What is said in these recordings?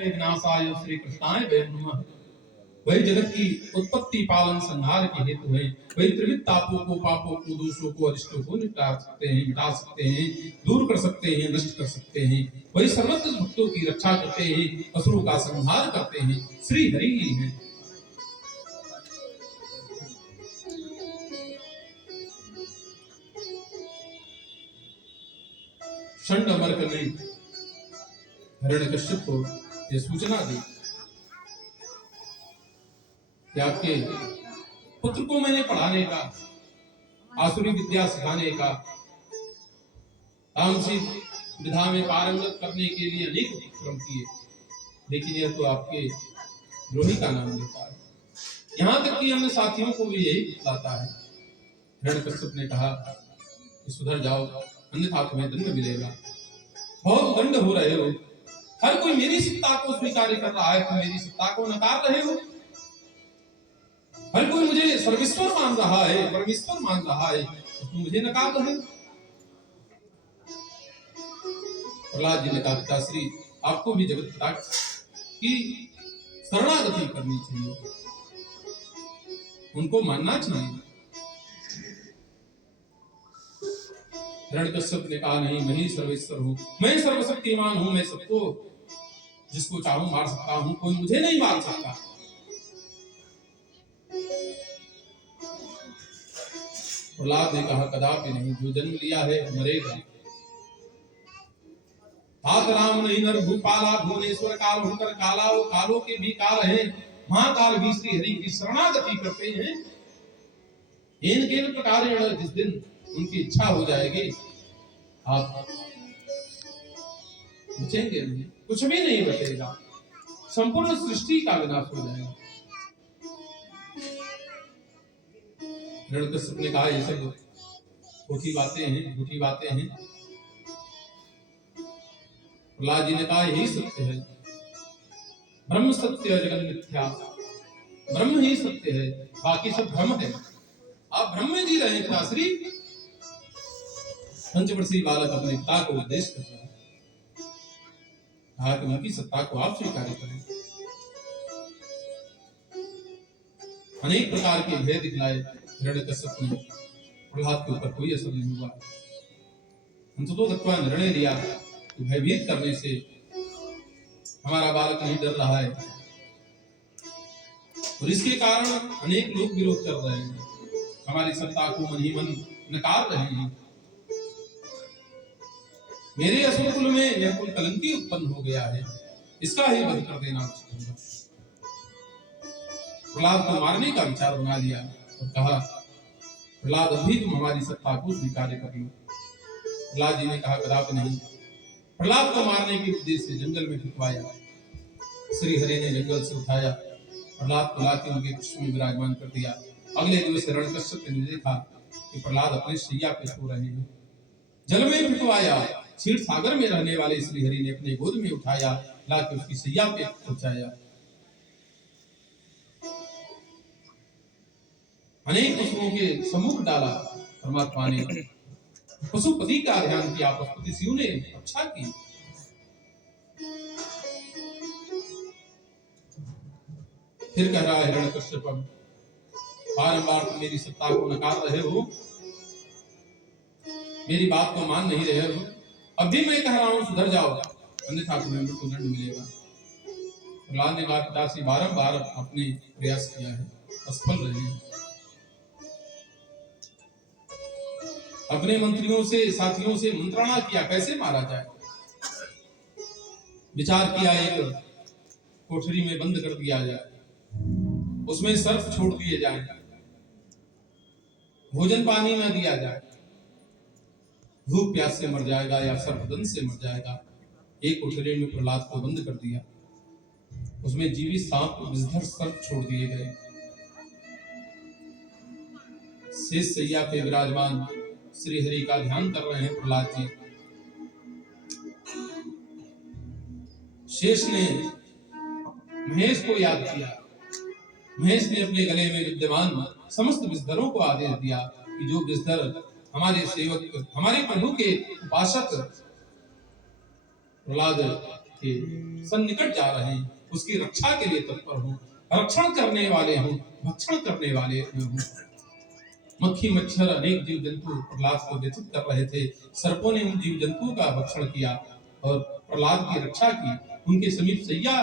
विनाशाय श्री कृष्णाय वयं नमः। वही जगत की उत्पत्ति पालन संहार के हेतु है। वही त्रिविध तापों को, पापों को, दोषों को, अरिष्टों को मिटा सकते हैं, दूर कर सकते हैं, नष्ट कर सकते हैं। वही सर्वत्र भक्तों की रक्षा करते हैं, असुरों का संहार करते हैं। श्री हरि ही है। षंड अमरक ने हिरण्यकश्यप को यह सूचना दी कि आपके पुत्र को मैंने पढ़ाने का, आसुरी विद्या सिखाने का, तामसिक विधा में पारंगत करने के लिए अनेक उपक्रम किए, लेकिन यह तो आपके द्रोही का नाम लेता है। यहाँ तक कि अन्य साथियों को भी यही बताता है। हिरण्यकश्यप ने कहा कि सुधर जाओ, अन्यथा तुम्हें दंड मिलेगा। बहुत दंड हो रहे हो, हर कोई मेरी सत्ता को स्वीकार कर रहा है, तुम मेरी सत्ता को नकार रहे हो। हर कोई मुझे सर्वेश्वर मान रहा है, परमेश्वर मान रहा है, तो तुम मुझे नकार रहे हो। प्रहलाद जी ने कहा, पिताश्री आपको भी जगत पिता की शरणागति करनी चाहिए, उनको मानना चाहिए। हिरण्यकश्यप ने कहा, नहीं, मैं ही सर्वेश्वर हूं, मैं सर्वशक्तिमान हूं, मैं सबको जिसको चाहूं मार सकता हूं, कोई मुझे नहीं मार सकता। प्रहलाद ने कहा, कदापि नहीं, जो जन्म लिया है मरेगा। तात राम नहीं नर भूपाला, भुवनेश्वर काल होकर काला, वो कालों के भी काल है, महाकाल भी श्री हरि की शरणागति करते हैं। इनके प्रकार जिस दिन उनकी इच्छा हो जाएगी, आप बचेंगे नहीं, कुछ भी नहीं बचेगा, संपूर्ण सृष्टि का विनाश हो जाएगा। हिरण्यकश्यप ने कहा, ये सब झूठी बातें हैं, झूठी बातें हैं। प्रहलाद जी ने कहा, यही सत्य है, ब्रह्म सत्य जगत मिथ्या, ब्रह्म ही सत्य है, बाकी सब भ्रम है। आप भ्रम में जी रहे हैं पिताश्री। पंचवर्षीय बालक अपने पिता को उपदेश कर रहा है, कहा कि उनकी सत्ता को आप स्वीकार करें। अनेक प्रकार के भेद दिखलाए हिरण्यकश्यप ने, प्रहलाद के ऊपर कोई असर नहीं हुआ। अंततोगत्वा निर्णय लिया कि भयभीत करने से हमारा बालक नहीं डर रहा है, और इसके कारण अनेक लोग विरोध कर रहे हैं, हमारी सत्ता को मन ही मन नकार रहे हैं। मेरे असुर कुल में यह कुल कलंकी उत्पन्न हो गया है, इसका ही वध कर देना उचित होगा। प्रहलाद को मारने का विचार बना लिया और कहा, प्रहलाद अभी तुम हमारी सत्ता को स्वीकार कर लो। प्रहलाद जी ने कहा, कदापि नहीं। प्रहलाद को मारने के उद्देश्य से जंगल में फेंकवाया। श्री हरि ने जंगल से उठाया, प्रहलाद को लाके उनके पृष्ठ में विराजमान कर दिया। अगले दिवस हिरण्यकश्यप ने देखा कि प्रहलाद अपने शैया पे सो रहे हैं। जल में फेंकवाया, क्षीर सागर में रहने वाले श्री हरि ने अपने गोद में उठाया, लाके उसकी शैया पे पहुंचाया। अनेक पशुओं के सम्मुख डाला परमात्मा ने, पशुपति का ध्यान किया, पशुपति शिव ने रक्षा की। फिर कह रहा है हिरण्यकश्यप, बारंबार तुम मेरी सत्ता को नकार रहे हो, मेरी बात को मान नहीं रहे हो। अब भी मैं कह रहा हूं, सुधर जाओ, अन्यथा तुम्हें मृत्यु दंड मिलेगा। प्रहलाद ने कहा, पिताश्री बारंबार अपने प्रयास किया है, असफल रहे हैं। अपने मंत्रियों से, साथियों से मंत्रणा किया कैसे मारा जाए। विचार किया, एक कोठरी में बंद कर दिया जाए, उसमें सर्प छोड़ दिए जाए, भोजन पानी न दिया जाए, भूख प्यास से मर जाएगा या सर्पदंश से मर जाएगा। एक कोठरी में प्रहलाद को बंद कर दिया, उसमें जीवित सांप, विषधर सर्प छोड़ दिए गए। शेष सैया पे विराजमान श्री हरि का ध्यान कर रहे हैं प्रहलाद जी। शेष ने महेश को याद किया। महेश ने अपने गले में विद्यमान समस्त विषधरों को आदेश दिया कि जो विषधर हमारे सेवक, हमारे प्रभु के उपासक प्रहलाद के सन्निकट जा रहे हैं, उसकी रक्षा के लिए तत्पर हूँ, रक्षण करने वाले हूँ, भक्षण करने वाले हूँ। मक्खी मच्छर अनेक जीव जंतु प्रहलाद को व्यथित कर रहे थे। सर्पों ने उन जीव जंतुओं का भक्षण किया और प्रहलाद की रक्षा की, उनके समीप सैया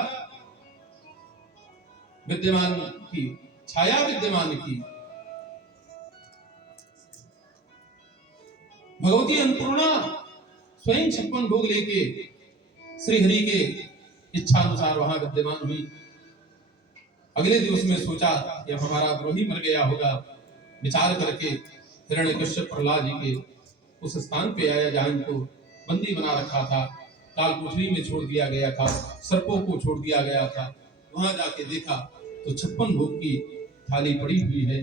विद्यमान की, छाया विद्यमान की। भगवती अन्नपूर्णा स्वयं 56 भोग लेके श्री हरि के इच्छा अनुसार वहां विद्यमान हुई। अगले दिवस में सोचा कि अब हमारा द्रोही मर गया होगा, विचार करके हिरण्यकश्यप प्रहलाद जी के उस स्थान पे आया जहां इनको बंदी बना रखा था, काल कोठरी में छोड़ दिया गया था, सर्पों को छोड़ दिया गया था। वहां जाके देखा तो 56 भोग की थाली पड़ी हुई है।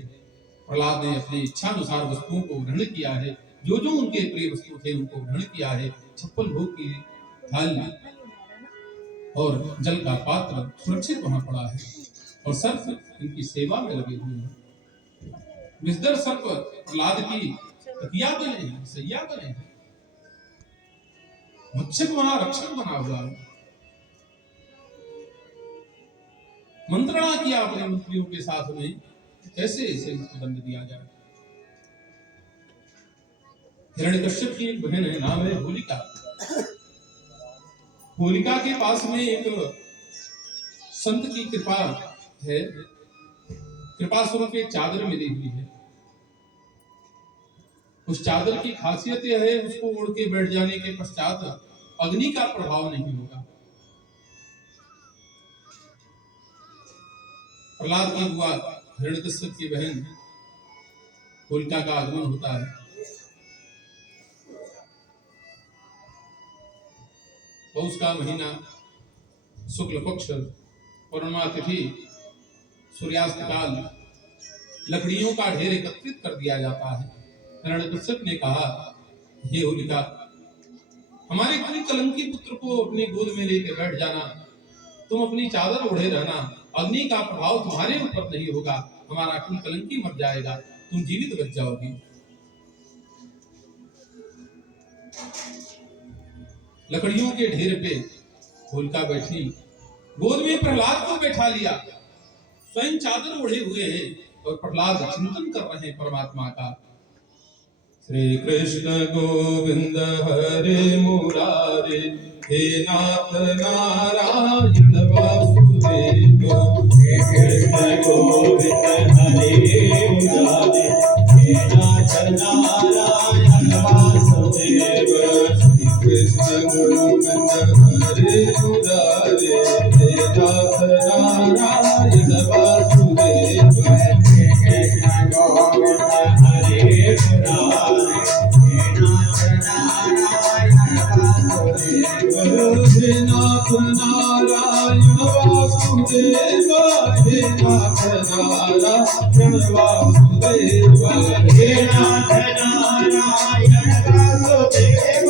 प्रहलाद ने अपनी इच्छा अनुसार वस्तुओं को ग्रहण किया है, जो जो उनके प्रिय वस्तु थे उनको ग्रहण किया है। 56 भोग की थाली और जल का पात्र सुरक्षित वहां पड़ा है और सर्प इनकी सेवा में लगे हुए हैं। विषधर सर्प प्रहलाद की तकिया बने हैं, सैया बने हैं, भक्षक वहां रक्षक बना हुआ है। मंत्रणा किया अपने मंत्रियों के साथ में कैसे इसे दंड दिया जाए। हिरण्यकश्यप की एक बहन है, नाम है होलिका। होलिका के पास में एक संत की कृपा है, कृपा स्वरूप एक चादर मिली हुई है। उस चादर की खासियत यह है, उसको ओढ़ के बैठ जाने के पश्चात अग्नि का प्रभाव नहीं होगा। प्रहलाद की बुआ हिरण्यकश्यप की बहन होलिका का आगमन होता है। पौष का महीना, शुक्ल पक्ष, पूर्णिमा तिथि, सूर्यास्त काल, लकड़ियों का ढेर एकत्रित कर दिया जाता है। हिरण्यकश्यप ने कहा, हे होलिका, हमारे कुल कलंकी पुत्र को अपनी गोद में लेकर बैठ जाना, तुम अपनी चादर ओढ़े रहना, अग्नि का प्रभाव तुम्हारे ऊपर नहीं होगा, हमारा कुल कलंकी मर जाएगा, तुम जीवित बच जाओगी। लकड़ियों के ढेर पे होलिका बैठी, गोद में प्रहलाद को बैठा लिया, स्वयं चादर ओढ़े हुए हैं और प्रहलाद चिंतन कर रहे हैं परमात्मा का। श्री कृष्ण गोविंद हरे मुरारे, हे नाथ नारायण वासुदेव। हे कृष्ण गोविंद हरे मुरारे, हे नाथ नारायण वासुदेव। श्री कृष्ण गोविंद हरे मुरारे, हे नाथ नारायण वासुदेव। हे कृष्ण गोविंद हरे मुरारे, हे नाथ नारायण वासुदेव। हे नाथ नारायण वासुदेव, हे नाथ नारायण वासुदेव,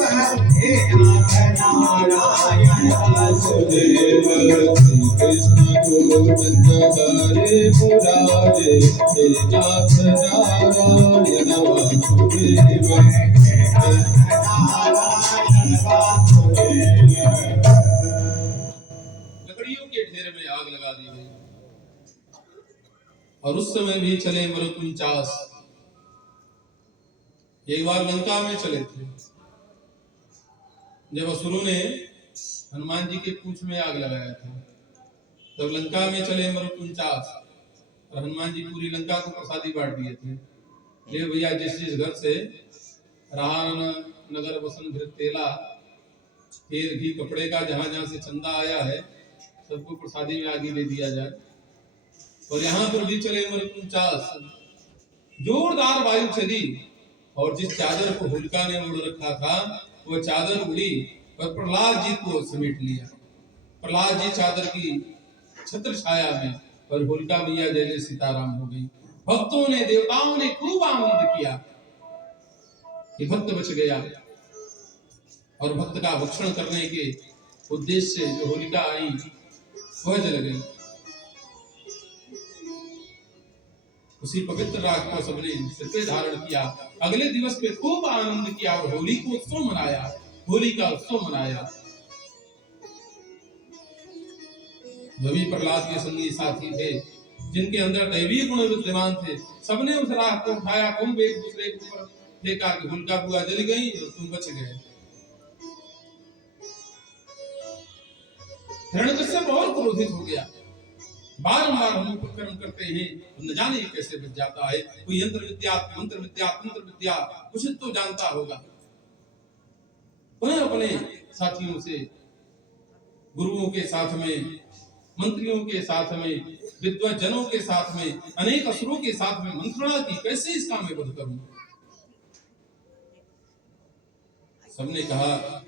हे नाथ नारायण वासुदेव। श्री कृष्ण गोविंद हरे मुरारे, हे नाथ नारायण वासुदेव। लकड़ियों के ढेर में आग लगा दी गई और उस समय भी चले मरुत 49। एक बार लंका में चले थे, जब असुरों ने हनुमान जी के पूंछ में आग लगाया था, तब लंका में चले मरुत 49 और हनुमान जी पूरी लंका को प्रसादी बांट दिए थे। ले भैया, जिस जिस घर से राहन नगर वसन भृत तेला, तेल घी कपड़े का जहां जहां से चंदा आया है, सबको प्रसादी में आगे दे दिया जाए। और यहाँ पर भी चले मरुत 49, जोरदार वायु चली और जिस चादर को होलिका ने ओढ़ रखा था वह चादर उड़ी और प्रहलाद जी को समेट लिया। प्रहलाद जी चादर की छत्र छाया में और होलिका मैया जय जय सीताराम हो गई। भक्तों ने, देवताओं ने खूब आनंद किया कि भक्त बच गया और भक्त का भक्षण करने के उद्देश्य से जो होलिका आई वह जल गई। उसी पवित्र राग को सबने सिर पे धारण किया। अगले दिवस पे खूब आनंद किया और होली को उत्सव मनाया, होली का उत्सव मनाया। जो भी प्रहलाद के संगी साथी थे, जिनके अंदर दैवीय गुण विद्यमान थे, सबने उस राह को उठाया, कुंभ एक दूसरे के ऊपर फेंका कि उनका बुआ जल गई और तुम बच गए। हिरण्यकश्यप बहुत क्रोधित हो गया, बारंबार हम ऊपर कर्म करते हैं, न जाने कैसे बच जाता है। कोई यंत्र विद्या, मंत्र विद्या, तंत्र विद्या कुछ तो जानता होगा। वह अपने साथियों से, गुरुओं के साथ में, मंत्रियों के साथ में, विद्वज्जनों के साथ में, अनेक असुरों के साथ में मंत्रणा की, कैसे इसका मैं वध करूं। सबने कहा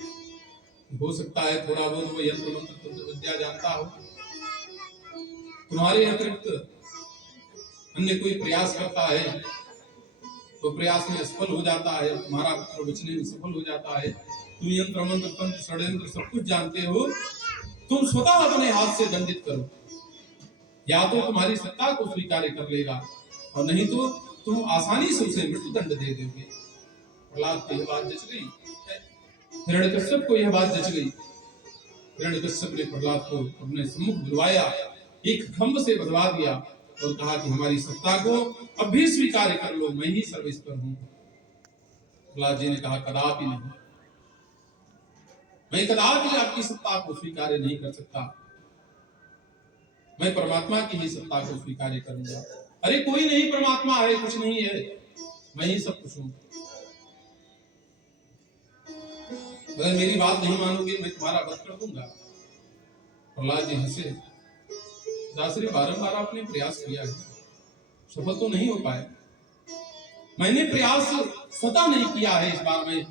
हो सकता है थोड़ा बहुत वो यंत्र मंत्र तंत्र विद्या जानता हो, तुम्हारे अतिरिक्त अन्य कोई प्रयास करता है तो प्रयास में असफल हो जाता है, तुम्हारा पुत्र बचने में सफल हो जाता है। तुम यंत्र मंत्र तंत्र षड्यंत्र सब कुछ जानते हो, तुम स्वतः अपने हाथ से दंडित करो, या तो तुम्हारी सत्ता को स्वीकार कर लेगा और नहीं तो तुम आसानी से उसे मृत्यु दंड दे दोगे। प्रहलाद को यह बात जच गई, हिरण्यकश्यप को यह बात जच गई। हिरण्यकश्यप ने प्रहलाद को अपने सम्मुख बुलवाया, एक खंभ से बंधवा दिया और कहा कि हमारी सत्ता को अब भी स्वीकार कर लो, मैं ही सर्वेश्वर हूं। प्रहलाद जी ने कहा कदापि नहीं, मैं कदापि आपकी सत्ता को स्वीकार नहीं कर सकता, मैं परमात्मा की ही सत्ता को स्वीकार करूंगा। अरे कोई नहीं परमात्मा है, कुछ नहीं है, मैं ही सब कुछ हूं। अगर मेरी बात नहीं मानोगे मैं तुम्हारा वध कर दूंगा। प्रहलाद जी हंसे, दासरी बारंबार आपने प्रयास किया है, सफल तो नहीं हो पाए। मैंने प्रयास स्वतः नहीं किया है, इस बार मैं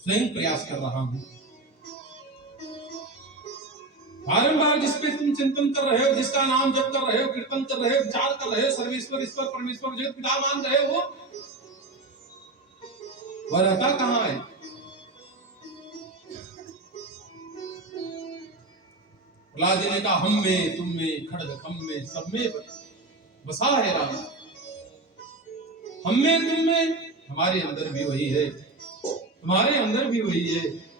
स्वयं प्रयास कर रहा हूं। बारंबार जिस पे तुम चिंतन कर रहे हो, जिसका नाम जप कर रहे हो, कीर्तन कर रहे हो, विचार कर रहे हो, सर्वेश्वर ईश्वर परमेश्वर जगत पिता मान रहे हो, वह रहता कहां है? प्रहलाद जी ने कहा हम में, तुम में, खड्ग खम में, सब में बसा है राम। हम में, तुम में, हमारे अंदर भी वही है, तुम्हारे अंदर भी वही है।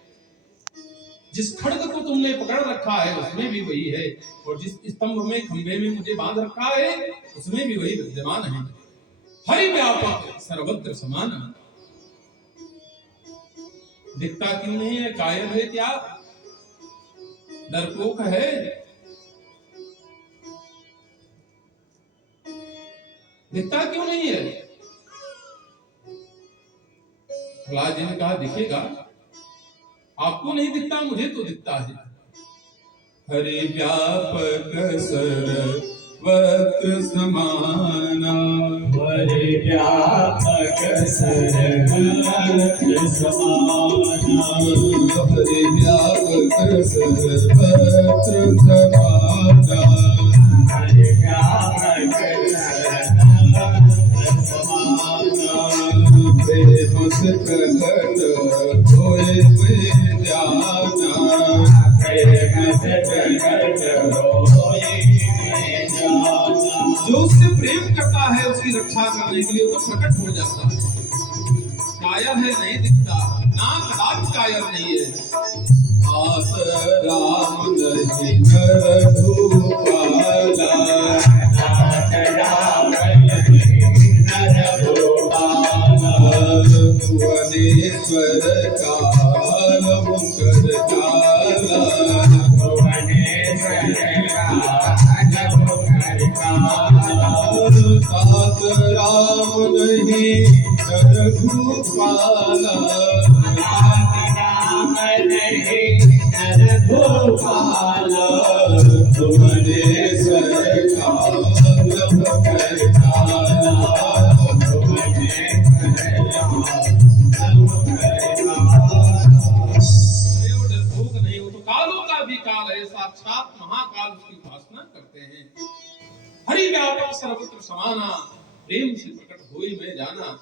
जिस खड्ग को तुमने पकड़ रखा है उसमें भी वही है, और जिस स्तंभ में, खंभे में मुझे बांध रखा है उसमें भी वही विद्यमान है। हरि व्यापक सर्वत्र समान। दिखता क्यों नहीं है? कायर है क्या? डरपोक है? दिखता क्यों नहीं है? प्रहलाद जी ने कहा दिखेगा, आपको नहीं दिखता, मुझे तो दिखता है। हरि व्यापक सर्वत्र समाना, हरि व्यापक सर्वत्र समाना, हरि व्यापक सर्वत्र समाना, हरि व्यापक सर्वत्र समाना, प्रेम से प्रकट होए में जाना, प्रेम से प्रकट होए में जाना। जो उससे प्रेम करता है उसकी रक्षा करने के लिए वो प्रकट हो जाता है। कायर है नहीं दिखता, ना कदापि कायर नहीं है। आत राम नहीं नर भूपाला, आत राम नहीं नर भूपाला, भुवनेश्वर काल मुकर काला, भुवनेश्वर काल मुकर काला, तात राम नहीं नर भूपाला, तात राम नहीं नर भूपाला, भुवनेश्वर काल मुकर काला, भुवनेश्वर काल मुकर काला। डरपोक नहीं हो तो कालों का भी काल है, साक्षात महाकाल उसकी उपासना करते हैं। हरि व्यापक सर्वत्र समाना, प्रेम से प्रकट होए में जाना।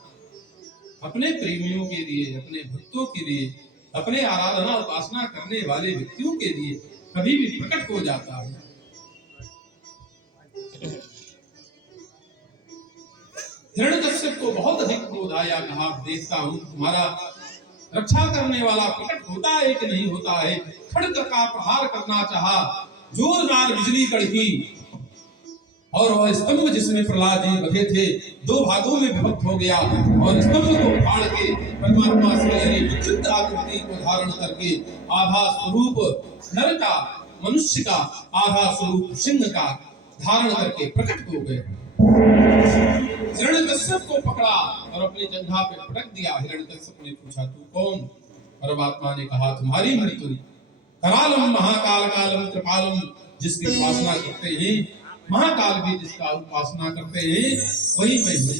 अपने प्रेमियों के लिए, अपने भक्तों के लिए, अपने आराधना उपासना करने वाले व्यक्तियों के लिए कभी भी प्रकट हो जाता है। हिरण्यकश्यप को बहुत अधिक क्रोध आया, कहा देखता हूं तुम्हारा रक्षा करने वाला प्रकट होता है कि नहीं होता है। खड्ग का प्रहार करना चाहा, जोरदार बिजली कड़की और वह स्तंभ जिसमें प्रहलाद जी बंधे थे दो भागों में विभक्त हो गया और स्तंभ को फाड़ के परमात्मा श्री हरि विचित्र आकृति को धारण करके आधा स्वरूप नर का, मनुष्य का, आधा स्वरूप सिंह का धारण करके प्रकट हो गए। हिरण्यकश्यप को पकड़ा और अपनी जंघा पे पटक दिया। हिरण्यकश्यप ने पूछा तू कौन? परमात्मा ने कहा तुम्हारी मृत्यु करालम महाकाल कालम कृपालम, जिसकी उपासना करते हैं महाकाल भी जिसका उपासना करते हैं वही मैं हूँ।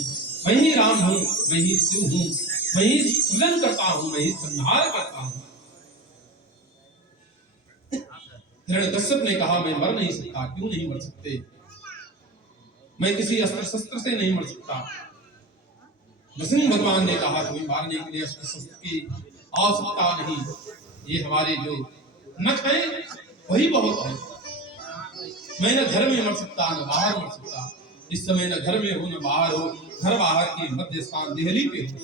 मैं ही राम हूँ, मैं ही शिव हूँ, मैं ही सृजन करता हूँ, मैं ही संहार करता हूँ। हिरण्यकश्यप ने कहा मैं मर नहीं सकता। क्यों नहीं मर सकते? मैं किसी अस्त्र शस्त्र से नहीं मर सकता। नरसिंह भगवान ने कहा तुम्हें मारने के लिए अस्त्र शस्त्र की आवश्यकता नहीं, ये हमारे जो नख है वही बहुत है। मैं न घर में मर सकता न बाहर मर सकता। इस समय न घर में हो न बाहर हो, घर बाहर के मध्य स्थान दिल्ली पे हो।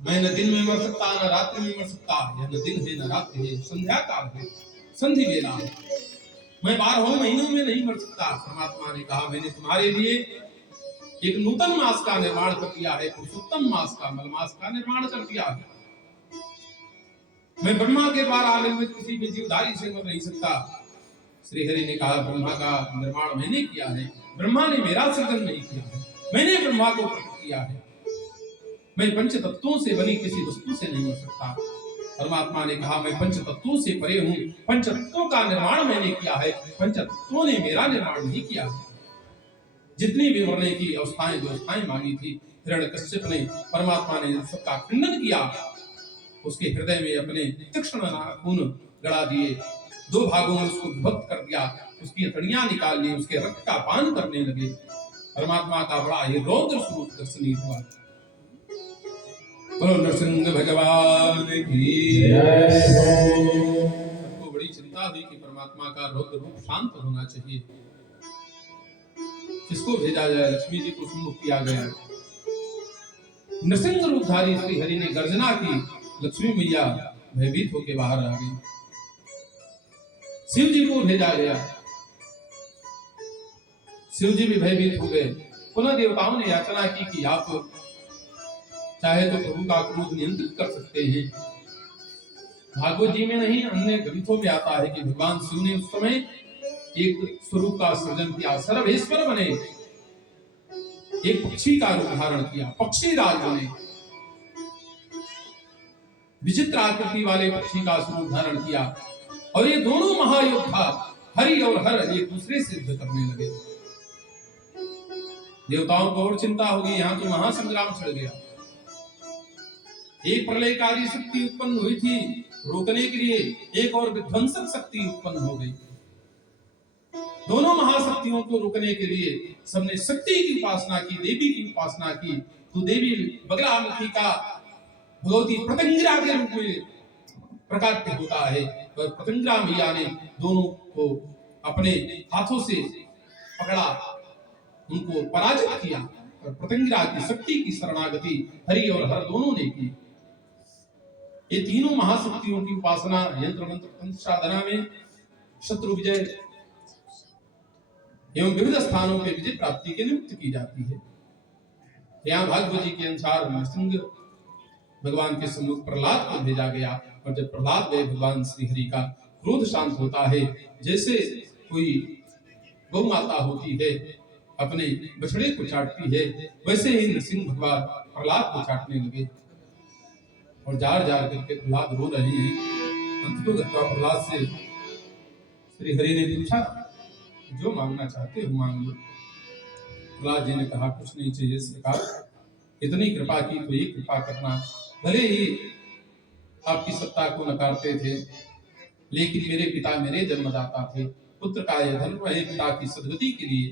मैं न दिन में मर सकता न रात्रि में मर सकता। यह न दिन है न रात्रि है, संध्या काल है, संधि बेला है। मैं 12 महीनों में नहीं मर सकता। परमात्मा ने कहा मैंने तुम्हारे लिए एक नूतन मास का निर्माण कर दिया है, पुरुषोत्तम मास का, मलमास का निर्माण कर दिया है। मैं ब्रह्मा के द्वारा निर्मित किसी भी जीवधारी से मर नहीं सकता। श्री हरि ने कहा ब्रह्मा का निर्माण मैंने किया है, ब्रह्मा ने मेरा सृजन नहीं किया है, मैंने ब्रह्मा को प्रकट किया है। मैं पंच तत्वों से बनी किसी वस्तु से नहीं मर सकता। परमात्मा ने कहा मैं पंच तत्वों से परे हूँ, पंच तत्वों का निर्माण मैंने किया है, पंच तत्वों ने मेरा निर्माण नहीं किया है। जितनी भी मरने की अवस्थाएं व्यवस्थाएं मांगी थी हिरण्यकश्यप ने, परमात्मा ने सबका खंडन किया। उसके हृदय में अपने तीक्ष्ण नाखून गड़ा दिए, 2 भागों में उसको विभक्त कर दिया, उसकी हथड़ियां निकाल ली, उसके रक्त का पान करने लगे। परमात्मा का बड़ा ही रौद्र स्वरूप दर्शनीय हुआ। बोलो नरसिंह भगवान की जय। सबको बड़ी चिंता हुई कि परमात्मा का रौद्र रूप शांत होना चाहिए। किसको भेजा जाए? लक्ष्मी जी को सम्मुख किया गया। नरसिंह रूपधारी श्री हरि ने गर्जना की, लक्ष्मी मैया भयभीत होकर बाहर आ गई। शिव जी को भेजा गया, शिव जी भी भयभीत हो गए। पुनः देवताओं ने याचना की कि आप चाहे तो प्रभु का क्रोध नियंत्रित कर सकते हैं। भागवत जी में नहीं, अन्य ग्रंथों में आता है कि भगवान शिव ने उस समय एक स्वरूप का सृजन किया, सर्वेश्वर बने, एक पक्षी का रूप धारण किया, पक्षी राज बने, विचित्र आकृति वाले पक्षी का स्वरूप धारण किया। और ये दोनों महायोद्धा हरि और हर एक दूसरे से युद्ध करने लगे। देवताओं को और चिंता होगी, यहाँ तो महासंग्राम छिड़ गया। एक प्रलयकारी शक्ति उत्पन्न हुई थी रोकने के लिए, एक और विध्वंसक शक्ति उत्पन्न हो गई। दोनों महाशक्तियों को रोकने के लिए सबने शक्ति की उपासना की, देवी की उपासना की। तो देवी बगलामुखी का भगवती प्रत्यंगिरा के रूप में प्रकट होता है। और प्रत्यंगिरा मैया ने दोनों को अपने हाथों से पकड़ा, उनको पराजित किया और प्रत्यंगिरा की शक्ति की शरणागति हरि और हर दोनों ने की। ये तीनों महाशक्तियों की उपासना यंत्र मंत्र तंत्र साधना में शत्रु विजय एवं विविध स्थानों पे विजय प्राप्ति के निमित्त की जाती है। यहाँ भागवत जी के अनुसार नरसिंह भगवान के सम्मुख प्रहलाद को भेजा गया, और जब प्रहलाद गए भगवान श्री हरि का क्रोध शांत होता है। जैसे कोई गौ माता होती है अपने बछड़े को चाटती है, वैसे ही नरसिंह भगवान प्रहलाद को चाटने लगे और जार जार करके प्रहलाद रो रहे हैं। अंततः प्रहलाद से श्री हरि ने पूछा जो मांगना चाहते हो मांग लो। प्रहलाद जी ने कहा कुछ नहीं चाहिए सरकार, इतनी कृपा की तो ये कृपा करना, भले ही आपकी सत्ता को नकारते थे लेकिन मेरे पिता मेरे जन्मदाता थे, पुत्र का यह धर्म है पिता की सद्गति के लिए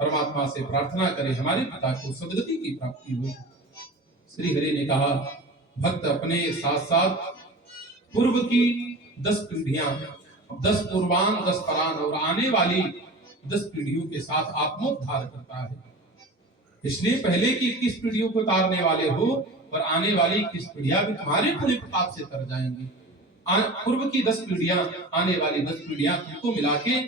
परमात्मा से प्रार्थना करें हमारे पिता को सद्गति की प्राप्ति हो। श्री हरि ने कहा भक्त अपने साथ साथ पूर्व की 10 पीढ़ियां, 10 पूर्वान 10 परान और आने वाली 10 पीढ़ियों के साथ आत्मोद्धार करता है। इसलिए पहले की 21 पीढ़ियों को तारने वाले हो और आने वाली 21 पीढ़ियां भी तुम्हारे पुण्य प्रताप से तर जाएंगी। पूर्व की 10 पीढ़ियां, आने वाली 10 पीढ़ियां तुमको मिला के